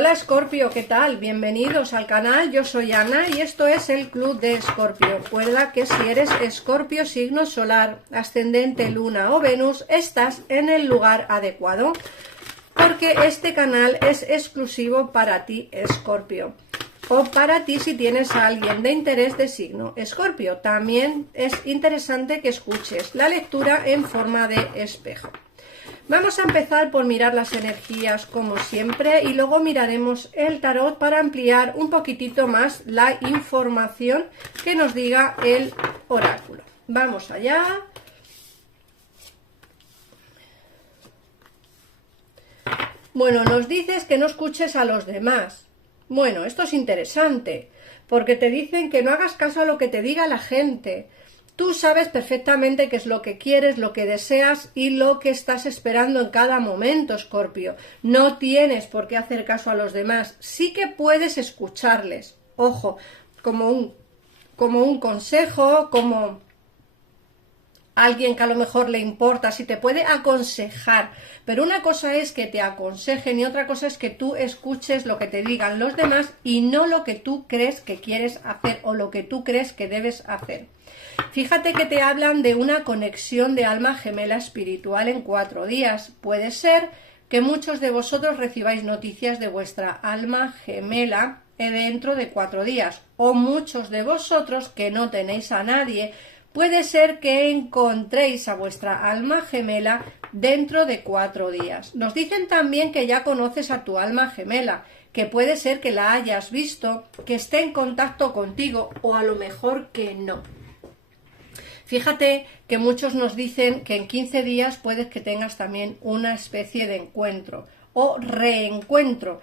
Hola Escorpio, ¿qué tal? Bienvenidos al canal, yo soy Ana y esto es el Club de Escorpio. Recuerda que si eres Escorpio, signo solar, ascendente, luna o Venus, estás en el lugar adecuado, porque este canal es exclusivo para ti, Escorpio, o para ti si tienes a alguien de interés de signo Escorpio. También es interesante que escuches la lectura en forma de espejo. Vamos a empezar por mirar las energías como siempre y luego miraremos el tarot para ampliar un poquitito más la información que nos diga el oráculo. Vamos allá. Bueno, nos dices que no escuches a los demás. Bueno, esto es interesante, porque te dicen que no hagas caso a lo que te diga la gente. Tú sabes perfectamente qué es lo que quieres, lo que deseas y lo que estás esperando en cada momento, Escorpio. No tienes por qué hacer caso a los demás. Sí que puedes escucharles. Ojo, como un consejo, como alguien que a lo mejor le importa, si te puede aconsejar. Pero una cosa es que te aconsejen y otra cosa es que tú escuches lo que te digan los demás y no lo que tú crees que quieres hacer o lo que tú crees que debes hacer. Fíjate que te hablan de una conexión de alma gemela espiritual en 4 días. Puede ser que muchos de vosotros recibáis noticias de vuestra alma gemela dentro de 4 días. O muchos de vosotros que no tenéis a nadie, puede ser que encontréis a vuestra alma gemela dentro de 4 días. Nos dicen también que ya conoces a tu alma gemela, que puede ser que la hayas visto, que esté en contacto contigo o a lo mejor que no. Fíjate que muchos nos dicen que en 15 días puedes que tengas también una especie de encuentro o reencuentro.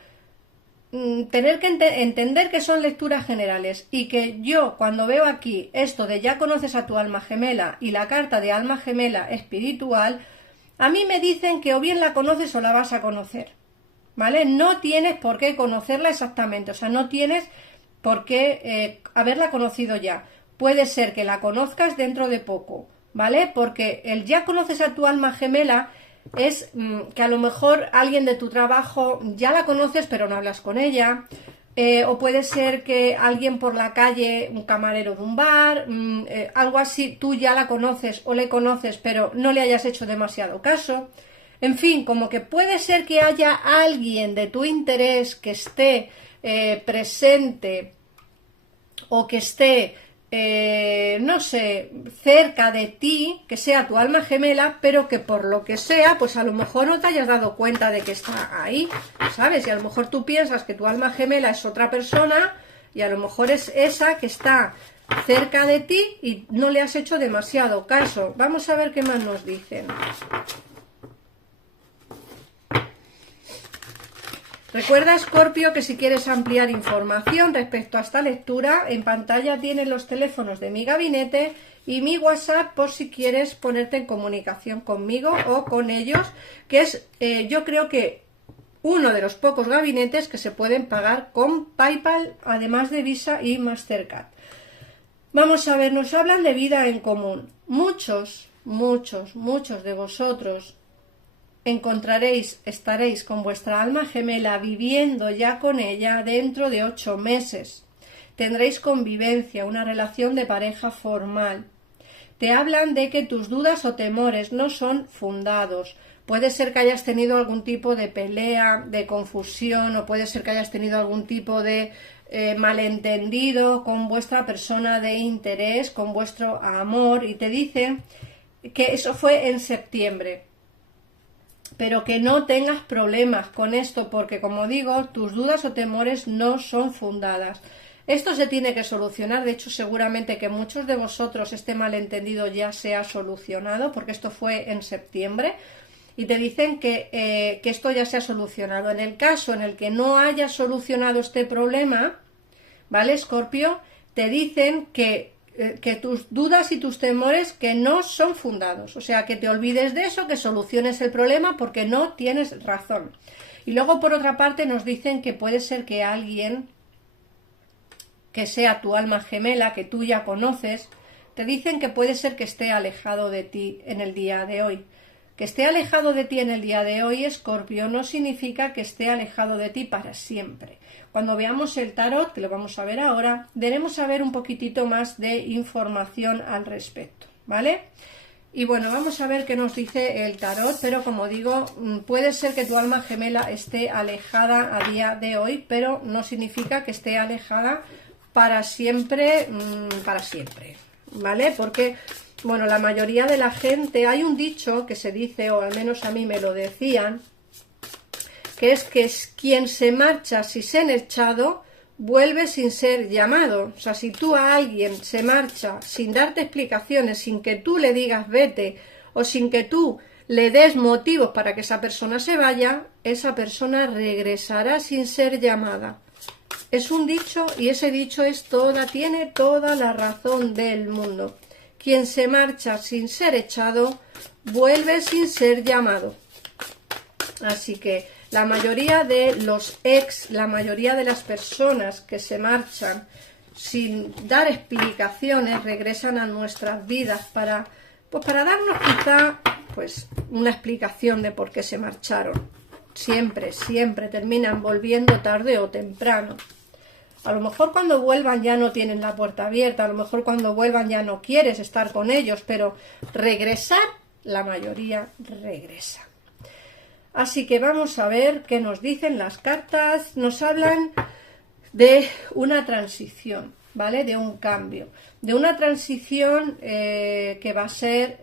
Tener que entender que son lecturas generales y que yo cuando veo aquí esto de ya conoces a tu alma gemela y la carta de alma gemela espiritual, a mí me dicen que o bien la conoces o la vas a conocer, ¿vale? No tienes por qué conocerla exactamente, o sea, no tienes por qué haberla conocido ya. Puede ser que la conozcas dentro de poco, ¿vale? Porque el ya conoces a tu alma gemela es que a lo mejor alguien de tu trabajo ya la conoces pero no hablas con ella, o puede ser que alguien por la calle, un camarero de un bar, algo así, tú ya la conoces o le conoces pero no le hayas hecho demasiado caso. En fin, como que puede ser que haya alguien de tu interés que esté presente o que esté no sé, cerca de ti, que sea tu alma gemela, pero que por lo que sea, pues a lo mejor no te hayas dado cuenta de que está ahí, ¿sabes? Y a lo mejor tú piensas que tu alma gemela es otra persona y a lo mejor es esa que está cerca de ti y no le has hecho demasiado caso. Vamos a ver qué más nos dicen. Recuerda, Escorpio, que si quieres ampliar información respecto a esta lectura, en pantalla tienes los teléfonos de mi gabinete y mi WhatsApp por si quieres ponerte en comunicación conmigo o con ellos, que es, yo creo que uno de los pocos gabinetes que se pueden pagar con PayPal, además de Visa y Mastercard. Vamos a ver, nos hablan de vida en común. Muchos de vosotros estaréis con vuestra alma gemela viviendo ya con ella dentro de 8 meses. Tendréis convivencia, una relación de pareja formal. Te hablan de que tus dudas o temores no son fundados. Puede ser que hayas tenido algún tipo de pelea, de confusión, o puede ser que hayas tenido algún tipo de malentendido con vuestra persona de interés, con vuestro amor, y te dicen que eso fue en septiembre. Pero que no tengas problemas con esto, porque como digo, tus dudas o temores no son fundadas. Esto se tiene que solucionar, de hecho seguramente que muchos de vosotros este malentendido ya se ha solucionado, porque esto fue en septiembre, y te dicen que esto ya se ha solucionado. En el caso en el que no haya solucionado este problema, ¿vale, Escorpio? Te dicen que tus dudas y tus temores que no son fundados, o sea, que te olvides de eso, que soluciones el problema porque no tienes razón. Y luego por otra parte nos dicen que puede ser que alguien que sea tu alma gemela, que tú ya conoces, te dicen que puede ser que esté alejado de ti en el día de hoy, Que esté alejado de ti en el día de hoy, Escorpio, no significa que esté alejado de ti para siempre. Cuando veamos el tarot, que lo vamos a ver ahora, debemos saber un poquitito más de información al respecto, ¿vale? Y bueno, vamos a ver qué nos dice el tarot, pero como digo, puede ser que tu alma gemela esté alejada a día de hoy, pero no significa que esté alejada para siempre, ¿vale? Porque, bueno, la mayoría de la gente, hay un dicho que se dice, o al menos a mí me lo decían, que es quien se marcha sin ser echado, vuelve sin ser llamado. O sea, si tú a alguien se marcha sin darte explicaciones, sin que tú le digas vete, o sin que tú le des motivos para que esa persona se vaya, esa persona regresará sin ser llamada. Es un dicho, y ese dicho tiene toda la razón del mundo. Quien se marcha sin ser echado, vuelve sin ser llamado. Así que la mayoría de los la mayoría de las personas que se marchan sin dar explicaciones, regresan a nuestras vidas para darnos quizá pues una explicación de por qué se marcharon. Siempre terminan volviendo tarde o temprano. A lo mejor cuando vuelvan ya no tienen la puerta abierta, a lo mejor cuando vuelvan ya no quieres estar con ellos, pero regresar, la mayoría regresa. Así que vamos a ver qué nos dicen las cartas. Nos hablan de una transición, ¿vale? De un cambio, de una transición que va a ser,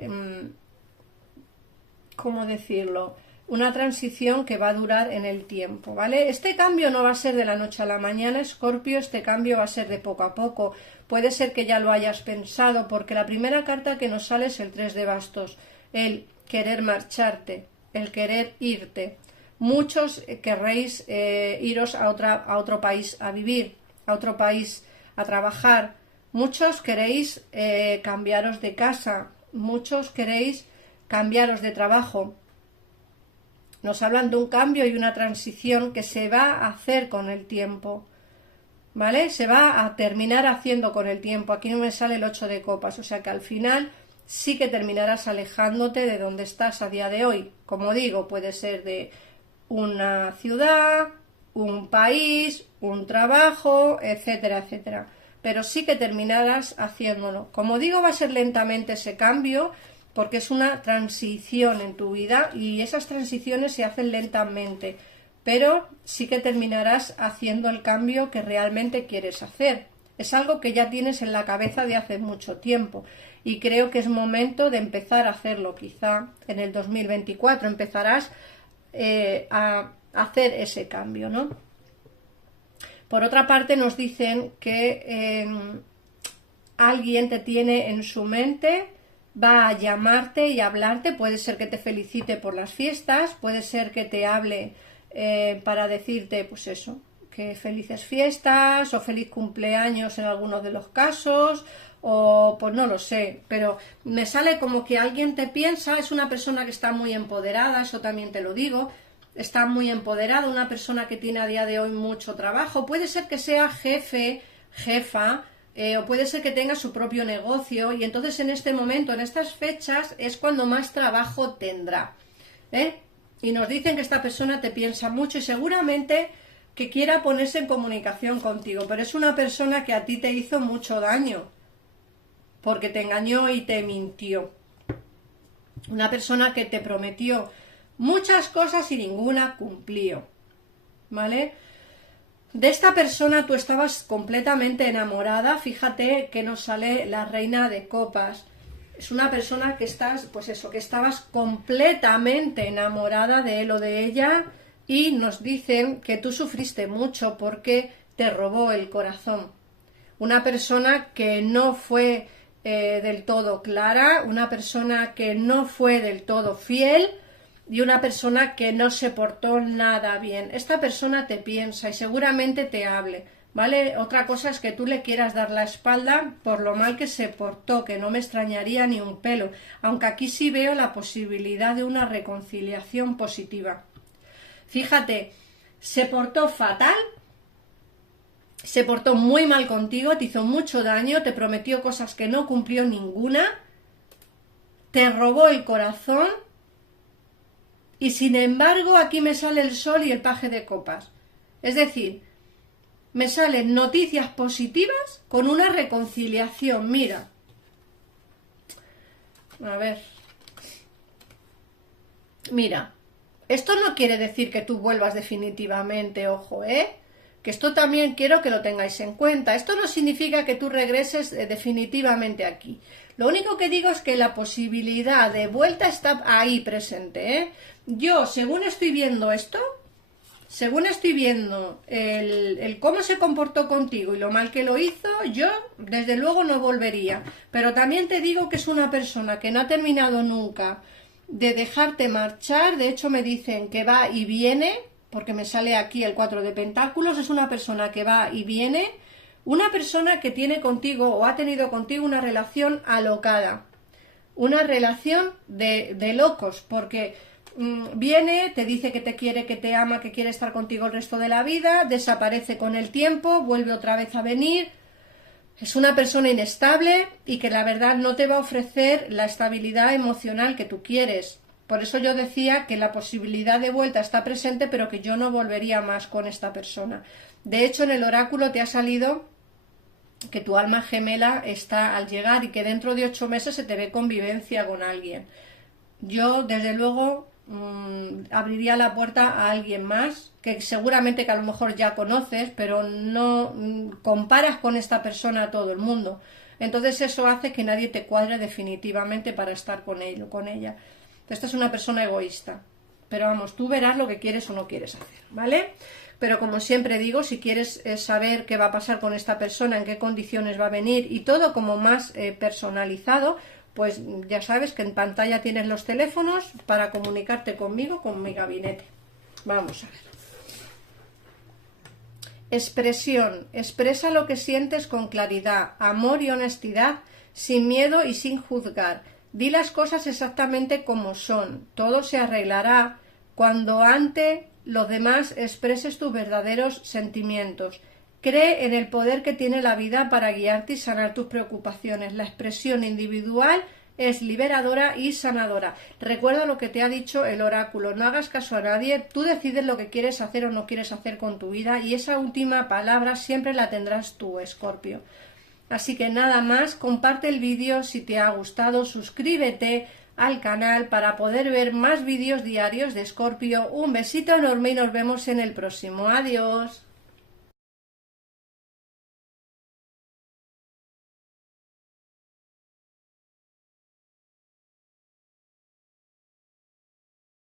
¿cómo decirlo? Una transición que va a durar en el tiempo, ¿vale? Este cambio no va a ser de la noche a la mañana, Escorpio, este cambio va a ser de poco a poco. Puede ser que ya lo hayas pensado, porque la primera carta que nos sale es el 3 de bastos, el querer marcharte, el querer irte. Muchos querréis iros a otro país a vivir, a otro país a trabajar. Muchos queréis cambiaros de casa, muchos queréis cambiaros de trabajo. Nos hablan de un cambio y una transición que se va a hacer con el tiempo, ¿vale? Se va a terminar haciendo con el tiempo. Aquí no me sale el 8 de copas, o sea que al final sí que terminarás alejándote de donde estás a día de hoy. Como digo, puede ser de una ciudad, un país, un trabajo, etcétera, etcétera. Pero sí que terminarás haciéndolo. Como digo, va a ser lentamente ese cambio, porque es una transición en tu vida y esas transiciones se hacen lentamente, pero sí que terminarás haciendo el cambio que realmente quieres hacer. Es algo que ya tienes en la cabeza de hace mucho tiempo y creo que es momento de empezar a hacerlo. Quizá en el 2024 empezarás a hacer ese cambio, ¿no? Por otra parte, nos dicen que alguien te tiene en su mente, va a llamarte y hablarte. Puede ser que te felicite por las fiestas, puede ser que te hable para decirte, pues eso, que felices fiestas o feliz cumpleaños en algunos de los casos, o pues no lo sé, pero me sale como que alguien te piensa. Es una persona que está muy empoderada, eso también te lo digo, está muy empoderada, una persona que tiene a día de hoy mucho trabajo. Puede ser que sea jefe, jefa, o puede ser que tenga su propio negocio y entonces en este momento, en estas fechas, es cuando más trabajo tendrá, ¿eh? Y nos dicen que esta persona te piensa mucho y seguramente que quiera ponerse en comunicación contigo, pero es una persona que a ti te hizo mucho daño porque te engañó y te mintió. Una persona que te prometió muchas cosas y ninguna cumplió, ¿vale? De esta persona tú estabas completamente enamorada. Fíjate que nos sale la reina de copas. Es una persona que estás, pues eso, que estabas completamente enamorada de él o de ella y nos dicen que tú sufriste mucho porque te robó el corazón. Una persona que no fue del todo clara, una persona que no fue del todo fiel y una persona que no se portó nada bien. Esta persona te piensa y seguramente te hable, ¿vale? Otra cosa es que tú le quieras dar la espalda por lo mal que se portó, que no me extrañaría ni un pelo, aunque aquí sí veo la posibilidad de una reconciliación positiva. Fíjate, se portó fatal, se portó muy mal contigo, te hizo mucho daño, te prometió cosas que no cumplió ninguna, te robó el corazón Y sin embargo aquí me sale el sol y el paje de copas. Es decir, me salen noticias positivas con una reconciliación. Mira. A ver. Mira. Esto no quiere decir que tú vuelvas definitivamente, ojo, que esto también quiero que lo tengáis en cuenta. Esto no significa que tú regreses definitivamente aquí. Lo único que digo es que la posibilidad de vuelta está ahí presente, Yo, según estoy viendo esto, según estoy viendo el cómo se comportó contigo y lo mal que lo hizo, yo desde luego no volvería. Pero también te digo que es una persona que no ha terminado nunca de dejarte marchar. De hecho me dicen que va y viene, porque me sale aquí el 4 de pentáculos. Es una persona que va y viene, una persona que tiene contigo o ha tenido contigo una relación alocada, una relación de locos, porque viene, te dice que te quiere, que te ama, que quiere estar contigo el resto de la vida, desaparece con el tiempo, vuelve otra vez a venir. Es una persona inestable y que la verdad no te va a ofrecer la estabilidad emocional que tú quieres. Por eso yo decía que la posibilidad de vuelta está presente, pero que yo no volvería más con esta persona. De hecho, en el oráculo te ha salido que tu alma gemela está al llegar y que dentro de 8 meses se te ve convivencia con alguien. Yo, desde luego, abriría la puerta a alguien más, que seguramente que a lo mejor ya conoces, pero no comparas con esta persona a todo el mundo. Entonces eso hace que nadie te cuadre definitivamente para estar con él o con ella. Esta es una persona egoísta. Pero vamos, tú verás lo que quieres o no quieres hacer, ¿vale? Pero como siempre digo, si quieres saber qué va a pasar con esta persona, en qué condiciones va a venir y todo como más personalizado, pues ya sabes que en pantalla tienes los teléfonos para comunicarte conmigo, con mi gabinete. Vamos a ver. Expresión. Expresa lo que sientes con claridad, amor y honestidad, sin miedo y sin juzgar. Di las cosas exactamente como son. Todo se arreglará cuando ante los demás expreses tus verdaderos sentimientos. Cree en el poder que tiene la vida para guiarte y sanar tus preocupaciones. La expresión individual es liberadora y sanadora. Recuerda lo que te ha dicho el oráculo. No hagas caso a nadie. Tú decides lo que quieres hacer o no quieres hacer con tu vida. Y esa última palabra siempre la tendrás tú, Escorpio. Así que nada más. Comparte el vídeo si te ha gustado. Suscríbete al canal para poder ver más vídeos diarios de Escorpio. Un besito enorme y nos vemos en el próximo. Adiós.